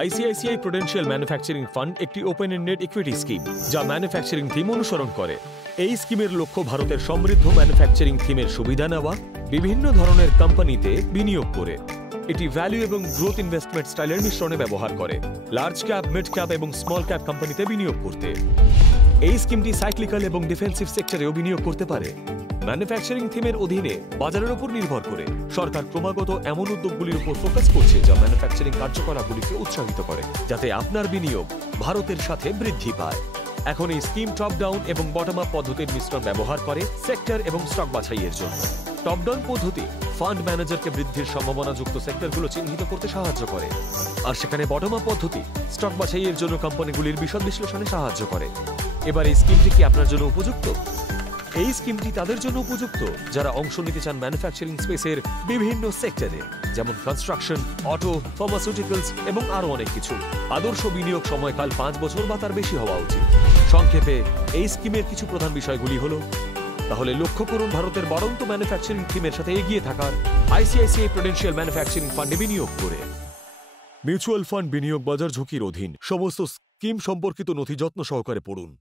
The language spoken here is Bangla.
আইসিআইসিআই প্রুডেন্সিয়াল ম্যানুফ্যাকচারিং ফান্ড একটি ওপেন এন্ডেড ইকুইটি স্কিম যা ম্যানুফ্যাকচারিং থিম অনুসরণ করে। এই স্কিমের লক্ষ্য ভারতের সমৃদ্ধ ম্যানুফ্যাকচারিং থিমের সুবিধা নেওয়া, বিভিন্ন ধরনের কোম্পানিতে বিনিয়োগ করে। এটি ভ্যালু এবং গ্রোথ ইনভেস্টমেন্ট স্টাইলের মিশ্রণে ব্যবহার করে লার্জ ক্যাপ, মিড ক্যাপ এবং স্মল ক্যাপ কোম্পানিতে বিনিয়োগ করতে। এই স্কিমটি সাইক্লিক্যাল এবং ডিফেন্সিভ সেক্টরেও বিনিয়োগ করতে পারে। ম্যানুফ্যাকচারিং থিমের অধীনে বাজারের উপর নির্ভর করে সরকার ক্রমাগত এমন উদ্যোগগুলির উপর ফোকাস করছে যা ম্যানুফ্যাকচারিং কার্যকলাপগুলিকে উৎসাহিত করে, যাতে আপনার বিনিয়োগ ভারতের সাথে বৃদ্ধি পায়। এখন এই স্কিম টপ ডাউন এবং বটম আপ পদ্ধতির মিশ্রণ ব্যবহার করে সেক্টর এবং স্টক বাছাইয়ের জন্য। টপ ডাউন পদ্ধতি ফান্ড ম্যানেজারকে বৃদ্ধির সম্ভাবনাযুক্ত সেক্টরগুলো চিহ্নিত করতে সাহায্য করে, আর সেখানে বটম আপ পদ্ধতি স্টক বাছাইয়ের জন্য কোম্পানিগুলির বিশদ বিশ্লেষণে সাহায্য করে। এবার এই স্কিমটি কি আপনার জন্য উপযুক্ত? এই স্কিমটি তাদের জন্য উপযুক্ত যারা অংশ নিতে চান ম্যানুফ্যাকচারিং স্পেসের বিভিন্ন সেক্টরে, যেমন কনস্ট্রাকশন, অটো, ফার্মাসিউটিক্যালস এবং আরও অনেক কিছু। আদর্শ বিনিয়োগ সময়কাল 5 বছর বা তার বেশি হওয়া উচিত। সংক্ষেপে এই স্কিমের কিছু প্রধান বিষয়গুলি হলো, তাহলে লক্ষ্য করুন ভারতের বাড়ন্ত ম্যানুফ্যাকচারিং থিমের সাথে এগিয়ে থাকার আইসিআইসিআই প্রুডেন্সিয়াল ম্যানুফ্যাকচারিং ফান্ডে বিনিয়োগ করে। মিউচুয়াল ফান্ড বিনিয়োগ বাজার ঝুঁকির অধীন। সমস্ত স্কিম সম্পর্কিত নথি যত্ন সহকারে পড়ুন।